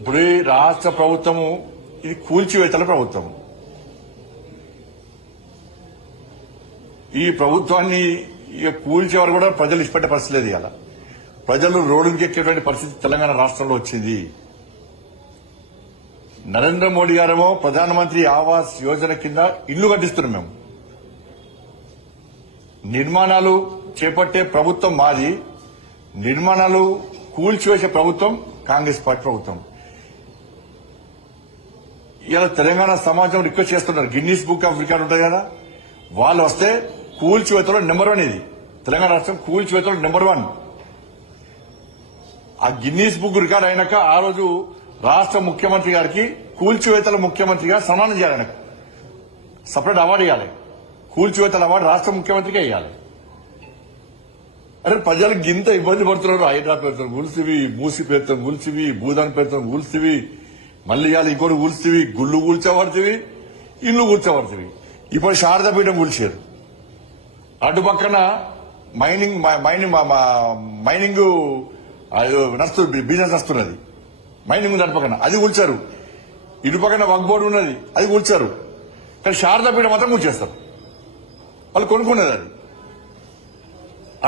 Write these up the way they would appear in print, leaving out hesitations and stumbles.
ఇప్పుడు ఈ రాష్ట్ర ప్రభుత్వము ఇది కూల్చివేతల ప్రభుత్వం. ఈ ప్రభుత్వాన్ని ఇక కూల్చేవారు కూడా ప్రజలు ఇష్టపడే పరిస్థితి లేదు. ఇవాళ ప్రజలు రోడ్డుకి ఎక్కేటువంటి పరిస్థితి తెలంగాణ రాష్ట్రంలో వచ్చింది. నరేంద్ర మోడీ గారేమో ప్రధానమంత్రి ఆవాస్ యోజన కింద ఇల్లు కట్టిస్తున్నాం. మేము నిర్మాణాలు చేపట్టే ప్రభుత్వం మాది, నిర్మాణాలు కూల్చివేసే ప్రభుత్వం కాంగ్రెస్ పార్టీ ప్రభుత్వం. ఇలా తెలంగాణ సమాజం రిక్వెస్ట్ చేస్తున్నారు, గిన్నీస్ బుక్ ఆఫ్ రికార్డ్ ఉంటుంది కదా, వాళ్ళు వస్తే కూల్చివేతలో నెంబర్ 1 ఇది. తెలంగాణ రాష్ట్రం కూల్చివేతలో నెంబర్ 1. ఆ గిన్నీస్ బుక్ రికార్డ్ అయినాక ఆ రోజు రాష్ట్ర ముఖ్యమంత్రి గారికి కూల్చివేతల ముఖ్యమంత్రిగా సన్మానం చేయాలి. ఆయనకు సపరేట్ అవార్డు ఇవ్వాలి. కూల్చివేతల అవార్డు రాష్ట్ర ముఖ్యమంత్రిగా ఇవ్వాలి. అరే ప్రజలకు ఇంత ఇబ్బంది పడుతున్నారు. హైడ్రా పేరుతో కూల్చివి, మూసి పేరుతో కూల్చివి, భూదాన్ పేరుతో కూల్చివి, మళ్ళీ ఇవాళ ఇంకోటి కూల్చివి, గుళ్ళు కూల్చబడుతుంది, ఇల్లు కూల్చబడుతుంది. ఇప్పుడు శారదాపీఠం కూల్చారు. అటుపక్కన మైనింగ్ నడుస్తుంది, బిజినెస్ వస్తున్నది. మైనింగ్ ఉంది అటుపక్కన, అది కూల్చారు. ఇటుపక్కన వక్ బోర్డు ఉన్నది, అది కూల్చారు. కానీ శారదాపీఠం మాత్రం కూల్చేస్తారు. వాళ్ళు కొనుక్కున్నది అది.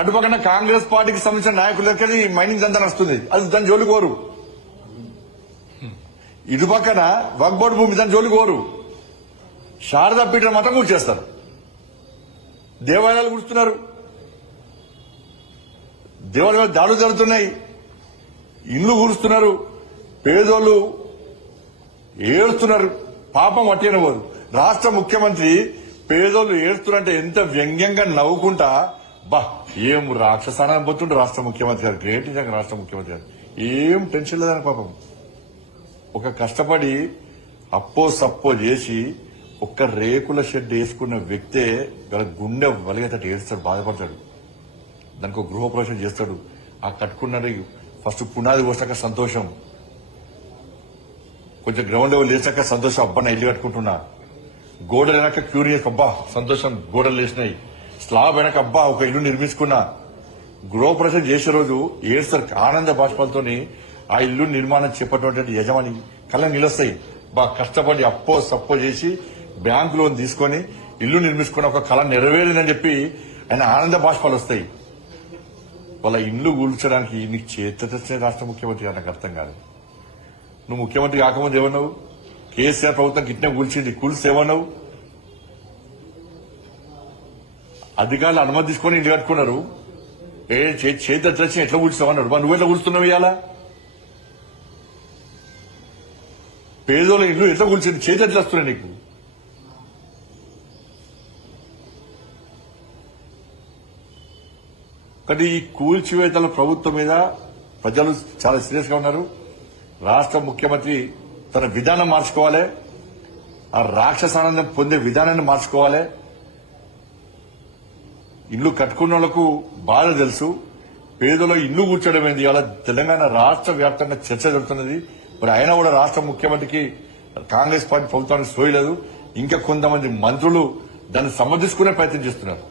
అటుపక్కన కాంగ్రెస్ పార్టీకి సంబంధించిన నాయకుల దగ్గర మైనింగ్ దందా వస్తుంది, అది దాని జోలి కోరు. ఇటుపక్కన వక్ బోర్డు భూమి, దాని జోలి కోరు. శారదాపీఠం మాత్రం కూల్చేస్తారు. దేవాలయాలు కూర్చున్నారు, దేవాలయాలు దాడులు జరుగుతున్నాయి, ఇల్లు కూరుస్తున్నారు, పేదోళ్ళు ఏడుస్తున్నారు. పాపం పట్టినపోదు. రాష్ట్ర ముఖ్యమంత్రి పేదోళ్ళు ఏడుస్తున్నారంటే ఎంత వ్యంగ్యంగా నవ్వుకుంటా, బా ఏం రాక్షసానం పోతుండే రాష్ట్ర ముఖ్యమంత్రి గారు. గ్రేట్ నిజంగా రాష్ట్ర ముఖ్యమంత్రి గారు. ఏం టెన్షన్ లేదని పాపం. ఒక కష్టపడి అప్పో సప్పో చేసి ఒక్క రేకుల షెడ్ వేసుకున్న వ్యక్తే గుండె వలిగేటట్టు ఏడుస్తాడు, బాధపడతాడు. దానికి ఒక గృహప్రవేశం చేస్తాడు. ఆ కట్టుకున్నది ఫస్ట్ పునాది పోసాక సంతోషం, కొంచెం గ్రౌండ్ లెవెల్ లేచాక సంతోషం, అబ్బా నా ఇల్లు కట్టుకుంటున్నా. గోడలు వెనక క్యూరియస్, అబ్బా సంతోషం గోడలు లేచినాయి. స్లాబ్ వెనక అబ్బా ఒక ఇల్లు నిర్మించుకున్నా. గృహప్రవేశం చేసే రోజు ఏడుస్తారు ఆనంద బాష్పాలతోని. ఆ ఇల్లు నిర్మాణం చేపట్టినటువంటి యజమాని కళ్ళ నిలుస్తాయి. బా కష్టపడి అప్పో సప్పో చేసి బ్యాంకు లోన్ తీసుకొని ఇల్లు నిర్మించుకున్న ఒక కళ నెరవేరిందని చెప్పి ఆయన ఆనంద బాష్పాలు వస్తాయి. వాళ్ళ ఇల్లు కూల్చడానికి నీకు చేత రాష్ట్ర ముఖ్యమంత్రి నాకు అర్థం కాదు. నువ్వు ముఖ్యమంత్రి కాకముందు ఏమన్నావు? కేసీఆర్ ప్రభుత్వం గిట్నే కూల్చింది, కూల్స్తే ఏమన్నావు? అధికారులు అనుమతి తీసుకొని ఇల్లు కట్టుకున్నారు. చేతి వచ్చి ఎట్లా కూల్చావన్నాడు. నువ్వు ఎట్లా కూల్చున్నావు? ఇవాళ పేదోళ్ళ ఇల్లు ఎట్లా కూల్చింది? చేతి ఎట్లా వస్తున్నాయి నీకు? కానీ ఈ కూల్చివేతల ప్రభుత్వం మీద ప్రజలు చాలా సీరియస్ గా ఉన్నారు. రాష్ట్ర ముఖ్యమంత్రి తన విధానం మార్చుకోవాలి, ఆ రాక్షసానందం పొందే విధానాన్ని మార్చుకోవాలి. ఇల్లు కట్టుకున్న వాళ్లకు బాధ తెలుసు, పేదలో ఇల్లు కూర్చోడం ఏంది. అలా తెలంగాణ రాష్ట్ర వ్యాప్తంగా చర్చ జరుగుతున్నది. మరి అయినా కూడా రాష్ట్ర ముఖ్యమంత్రికి కాంగ్రెస్ పార్టీ ప్రభుత్వానికి సోయలేదు. ఇంకా కొంతమంది మంత్రులు దాన్ని సమర్థించుకునే ప్రయత్నం చేస్తున్నారు.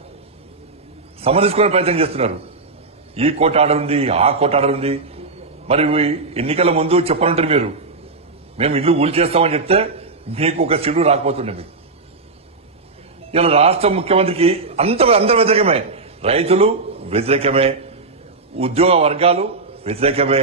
ఈ కోర్టు ఆర్డర్ ఉంది, ఆ కోర్టు ఆర్డర్ ఉంది. మరి ఎన్నికల ముందు చెప్పనుంటారు మీరు, మేము ఇల్లు కూల్ చేస్తామని చెప్తే మీకు ఒక సీటు రాకపోతుండే. మీకు ఇలా రాష్ట్ర ముఖ్యమంత్రికి అందరూ వ్యతిరేకమే. రైతులు వ్యతిరేకమే, ఉద్యోగ వర్గాలు వ్యతిరేకమే,